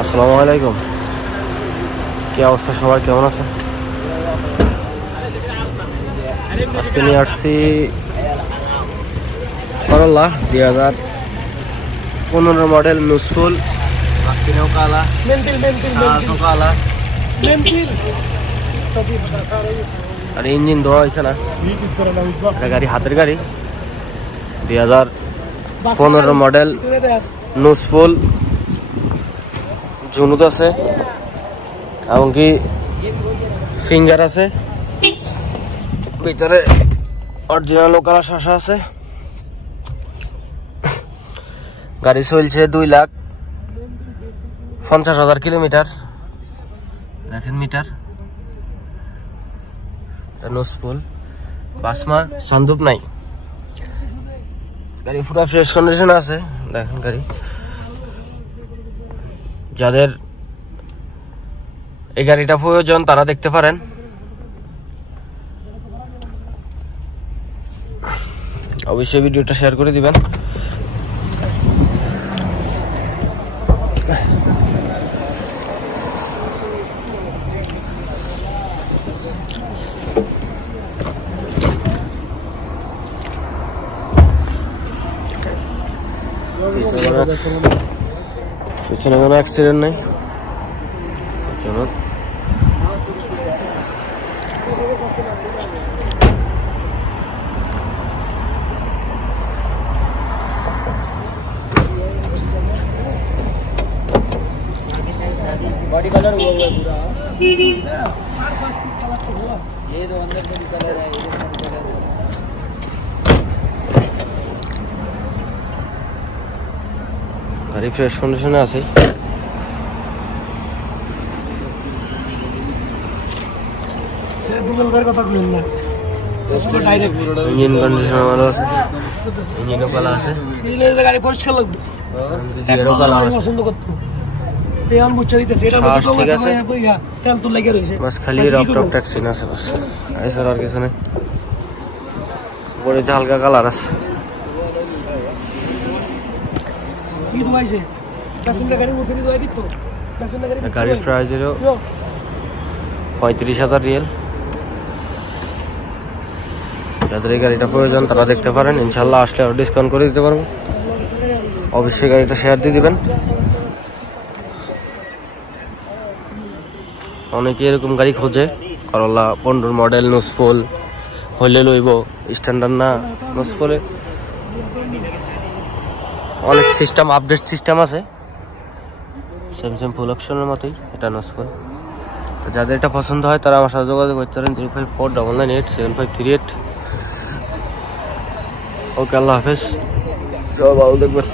আসসালামু আলাইকুম। কি অবস্থা সবার, কেমন আছে? আজকে নিয়ে আসছি করলা 2015 মডেল নুসফুল আর ইঞ্জিন ধোয়া হয়েছে না, গাড়ি হাতের গাড়ি 2015 মডেল নুসফুল জুনুদ আছে, এমনকি ফিঙ্গার আছে, ভিতরে অরিজিনাল লোকাল শাসা আছে। গাড়ি চলছে 2,50,000 কিলোমিটার। দেখেন মিটার, নুসফুল বাসমা সান্দুপ নাই, গাড়ি পুরো ফ্রেশ কন্ডিশন আছে। দেখেন গাড়ি, যাদের এই গাড়িটা প্রয়োজন তারা দেখতে পারেন। অবশ্যই ভিডিওটা শেয়ার করে দিবেন। পিছনে কোনো অ্যাক্সিডেন্ট নাই। बॉडी कलर हुआ है पूरा, ये तो अंदर बॉडी कलर है, ये बॉडी कलर है। गाड़ी फ्रेश कंडीशने আছে। ইঞ্জিন কন্ডিশন ভালো আছে, ইঞ্জিনও কালা আছে, গাড়ি পরিষ্কার লাগবে, গিয়ারও কালা আছে, পছন্দ করতে ঠিক আছে। বাস খালি রক টক ট্যাক্সি না আছে, বাস এছাড়া আর কিছু নেই। বডিতে হালকা কালার আছে। গাড়ির প্রাইস হলো 35,000 রিয়াল। যাদের এই গাড়িটা প্রয়োজন তারা দেখতে পারেন, ইনশাল্লাহ আসলে আরো ডিসকাউন্ট করে দিতে পারবো। অবশ্যই গাড়িটা শেয়ার দিয়ে দিবেন। অনেকে এরকম গাড়ি খোঁজে, করলা 15 মডেল নুসফুল হইলে লইব, স্ট্যান্ডার্ড না। নুসফুলে অনেক সিস্টেম, আপডেট সিস্টেম আছে, সেম ফুল অপশনের মতোই এটা নুসফুল। তো যাদের এটা পছন্দ হয় তারা আমার সাথে যোগাযোগ করতে পারেন 05499875538। ওকে, আল্লাহ হাফেজ, সবাই ভালো দেখবেন।